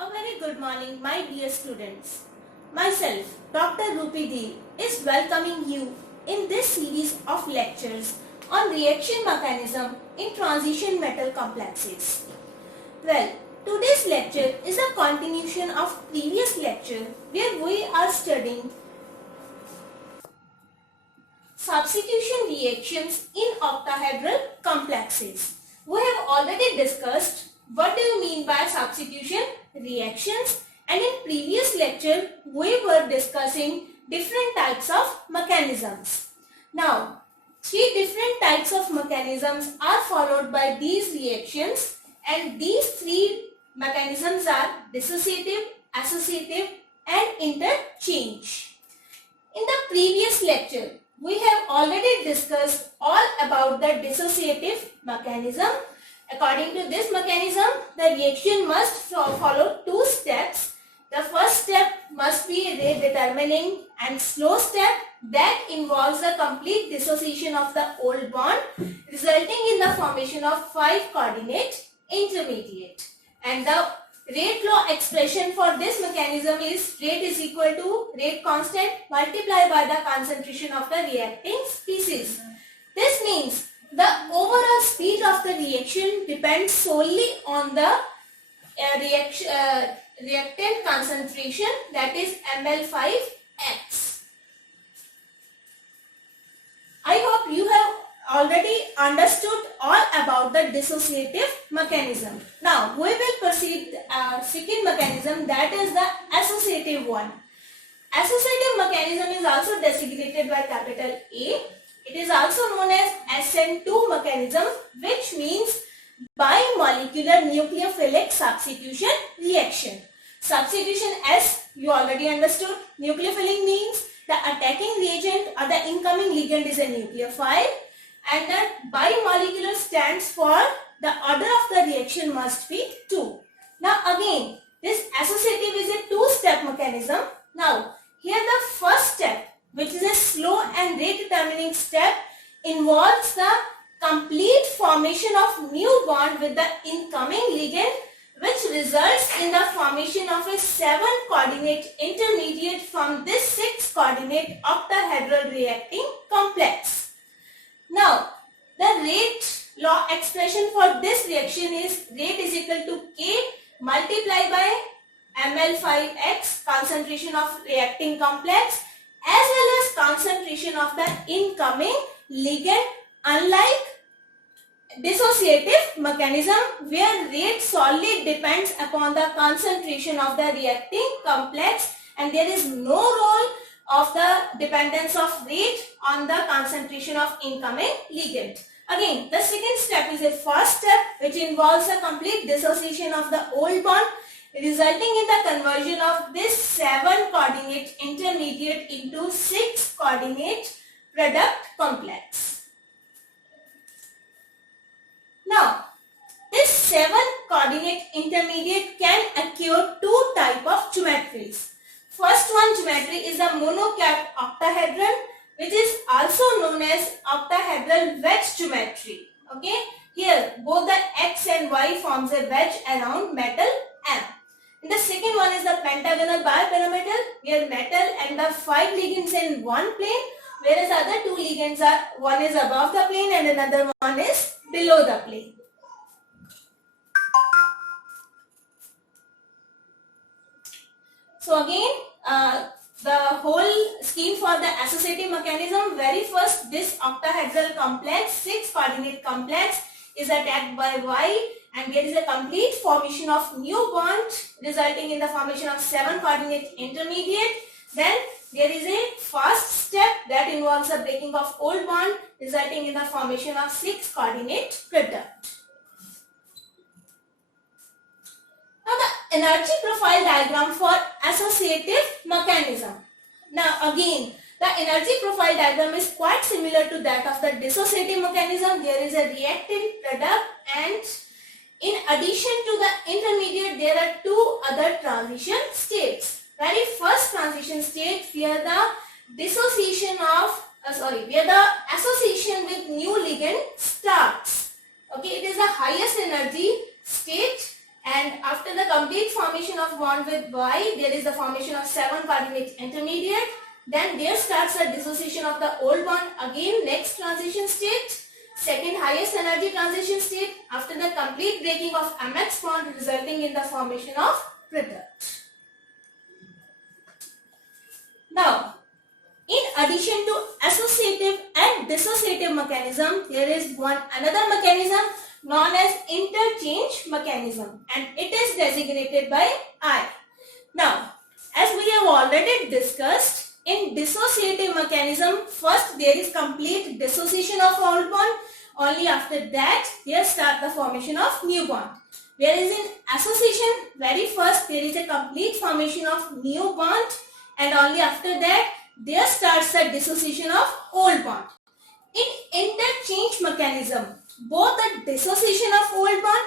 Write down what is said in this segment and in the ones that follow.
A very good morning, my dear students. Myself, Dr. Rupi Dee, is welcoming you in this series of lectures on reaction mechanism in transition metal complexes. Well, today's lecture is a continuation of previous lecture where we are studying substitution reactions in octahedral complexes. We have already discussed what do you mean by substitution reactions, and in previous lecture we were discussing different types of mechanisms. Now, three different types of mechanisms are followed by these reactions, and these three mechanisms are dissociative, associative and interchange. In the previous lecture, we have already discussed all about the dissociative mechanism. According to this mechanism, the reaction must follow two steps. The first step must be a rate determining and slow step that involves the complete dissociation of the old bond, resulting in the formation of 5-coordinate intermediate. And the rate law expression for this mechanism is rate is equal to rate constant multiplied by the concentration of the reacting species. This means the overall speed of the reaction depends solely on the reactant concentration, that is Ml5X. I hope you have already understood all about the dissociative mechanism. Now we will proceed second mechanism, that is the associative one. Associative mechanism is also designated by capital A. It is also known as SN2 mechanism, which means bimolecular nucleophilic substitution reaction. Substitution, as you already understood, nucleophilic means the attacking reagent or the incoming ligand is a nucleophile, and the bimolecular stands for the order of the reaction must be 2. Now again, this associative is a two-step mechanism. Now here the first step, which is a slow and rate determining step, involves the complete formation of new bond with the incoming ligand, which results in the formation of a 7-coordinate intermediate from this 6-coordinate octahedral reacting complex. Now, the rate law expression for this reaction is rate is equal to K multiplied by Ml5X, concentration of reacting complex, as well as concentration of the incoming ligand, unlike dissociative mechanism where rate solely depends upon the concentration of the reacting complex and there is no role of the dependence of rate on the concentration of incoming ligand. Again, the second step is a first step which involves a complete dissociation of the old bond, resulting in the conversion of this 7-coordinate intermediate into 6-coordinate product complex. Now, this 7-coordinate intermediate can occur two types of geometries. First one geometry is the monocapped octahedron, which is also known as octahedral wedge geometry. Okay, here both the X and Y forms a wedge around metal M. And the second one is the pentagonal bipyramidal, where metal and the 5 ligands in one plane, whereas the other 2 ligands are, one is above the plane and another one is below the plane. So again, the whole scheme for the associative mechanism, very first this octahedral complex, 6-coordinate complex is attacked by Y, and there is a complete formation of new bond resulting in the formation of 7-coordinate intermediate. Then there is a first step that involves the breaking of old bond resulting in the formation of 6-coordinate product. Now the energy profile diagram for associative mechanism. Now again, the energy profile diagram is quite similar to that of the dissociative mechanism. There is a reactant product, and in addition to the intermediate, there are two other transition states. Very first transition state where the dissociation of, where the association with new ligand starts. Okay, it is the highest energy state, and after after the complete formation of bond with Y, there is the formation of 7-carbonate intermediate. Then there starts the dissociation of the old bond. Again, next transition state, second highest energy transition state, after the complete breaking of MX bond resulting in the formation of product. Now, in addition to associative and dissociative mechanism, there is another mechanism known as interchange mechanism, and it is designated by I. Now, as we have already discussed, in dissociative mechanism, first there is complete dissociation of old bond. Only after that, there start the formation of new bond. Whereas in association, very first there is a complete formation of new bond, and only after that, there starts the dissociation of old bond. In interchange mechanism, both the dissociation of old bond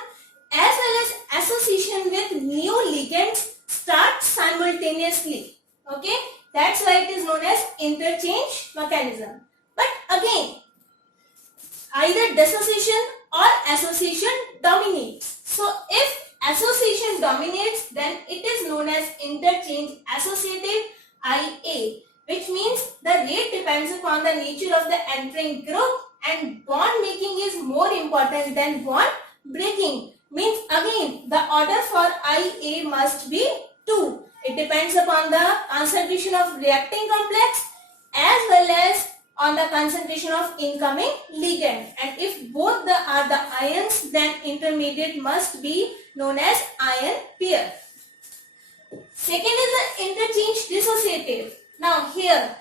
as well as association with new ligands start simultaneously. Okay, that's why it is known as interchange mechanism. But again, either dissociation or association dominates. So if association dominates, then it is known as interchange associative IA, which means the rate depends upon the nature of the entering group, and bond making is more important than bond breaking. Means again, the order for IA must be 2. It depends upon the concentration of reacting complex as well as on the concentration of incoming ligand. And if both are the ions, then intermediate must be known as ion pair. Second is the interchange dissociative. Now here,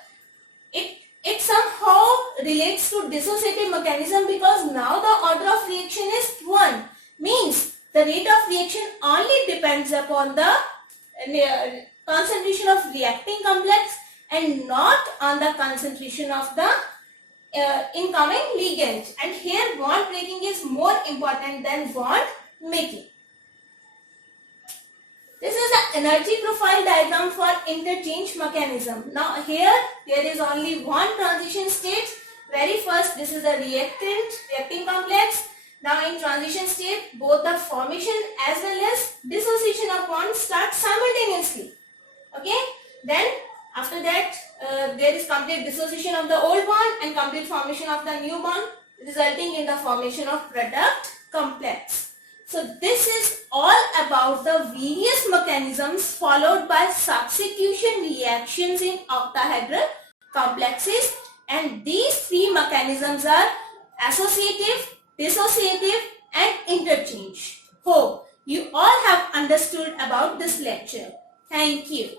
it somehow relates to dissociative mechanism because now the order of reaction is 1. Means the rate of reaction only depends upon the concentration of reacting complex and not on the concentration of the incoming ligand. And here bond breaking is more important than bond making. This is the energy profile diagram for interchange mechanism. Now here there is only one transition state. Very first, this is the reacting complex. Now in transition state, both the formation as well as dissociation of bonds start simultaneously. Okay. Then after that, there is complete dissociation of the old bond and complete formation of the new bond, resulting in the formation of product complex. So this is all about the various mechanisms followed by substitution reactions in octahedral complexes, and these 3 mechanisms are associative, dissociative and interchange. Hope you all have understood about this lecture. Thank you.